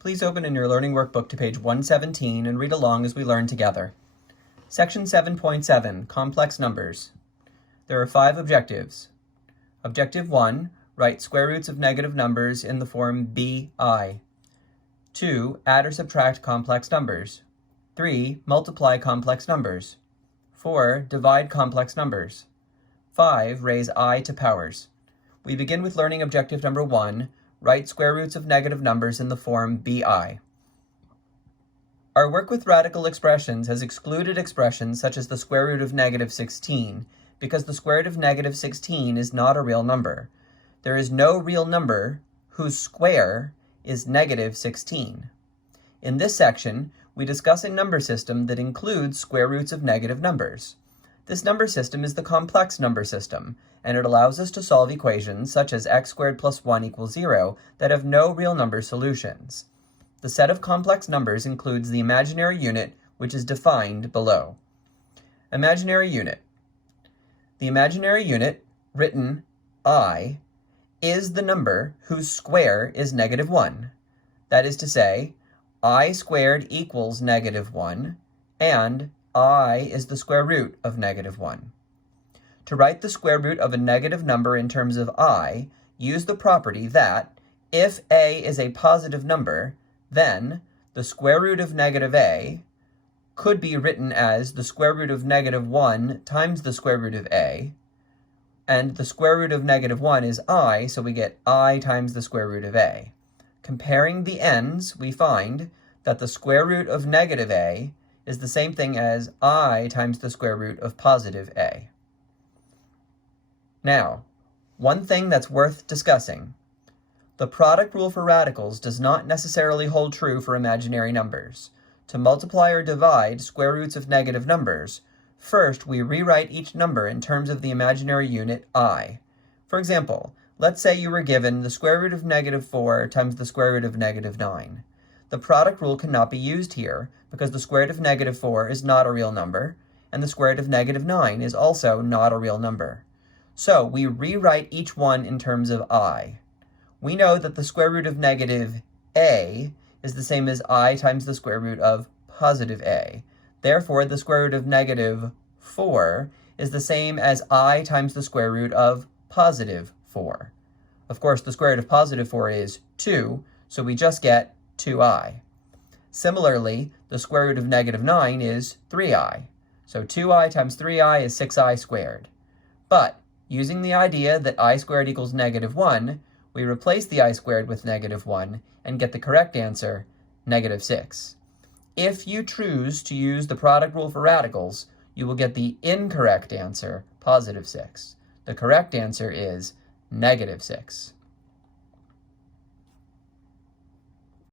Please open in your learning workbook to page 117 and read along as we learn together. Section 7.7, Complex Numbers. There are 5 objectives. Objective 1, write square roots of negative numbers in the form bi. 2, add or subtract complex numbers. 3, multiply complex numbers. 4, divide complex numbers. 5, raise I to powers. We begin with learning objective number 1, write square roots of negative numbers in the form bi. Our work with radical expressions has excluded expressions such as the square root of negative 16, because the square root of negative 16 is not a real number. There is no real number whose square is negative 16. In this section, we discuss a number system that includes square roots of negative numbers. This number system is the complex number system, and it allows us to solve equations such as x squared plus 1 equals 0 that have no real number solutions. The set of complex numbers includes the imaginary unit, which is defined below. Imaginary unit. The imaginary unit, written I, is the number whose square is negative 1. That is to say, I squared equals negative 1, and I is the square root of negative 1. To write the square root of a negative number in terms of I, use the property that if a is a positive number, then the square root of negative a could be written as the square root of negative 1 times the square root of a, and the square root of negative 1 is I, so we get I times the square root of a. Comparing the ends, we find that the square root of negative a is the same thing as I times the square root of positive a. Now, one thing that's worth discussing. The product rule for radicals does not necessarily hold true for imaginary numbers. To multiply or divide square roots of negative numbers, first we rewrite each number in terms of the imaginary unit I. For example, let's say you were given the square root of negative 4 times the square root of negative 9. The product rule cannot be used here because the square root of negative 4 is not a real number, and the square root of negative 9 is also not a real number. So we rewrite each one in terms of I. We know that the square root of negative a is the same as I times the square root of positive a. Therefore, the square root of negative 4 is the same as I times the square root of positive 4. Of course, the square root of positive 4 is 2, so we just get 2i. Similarly, the square root of negative 9 is 3i. So 2i times 3i is 6i squared. But, using the idea that I squared equals negative 1, we replace the I squared with negative 1 and get the correct answer, negative 6. If you choose to use the product rule for radicals, you will get the incorrect answer, positive 6. The correct answer is negative 6.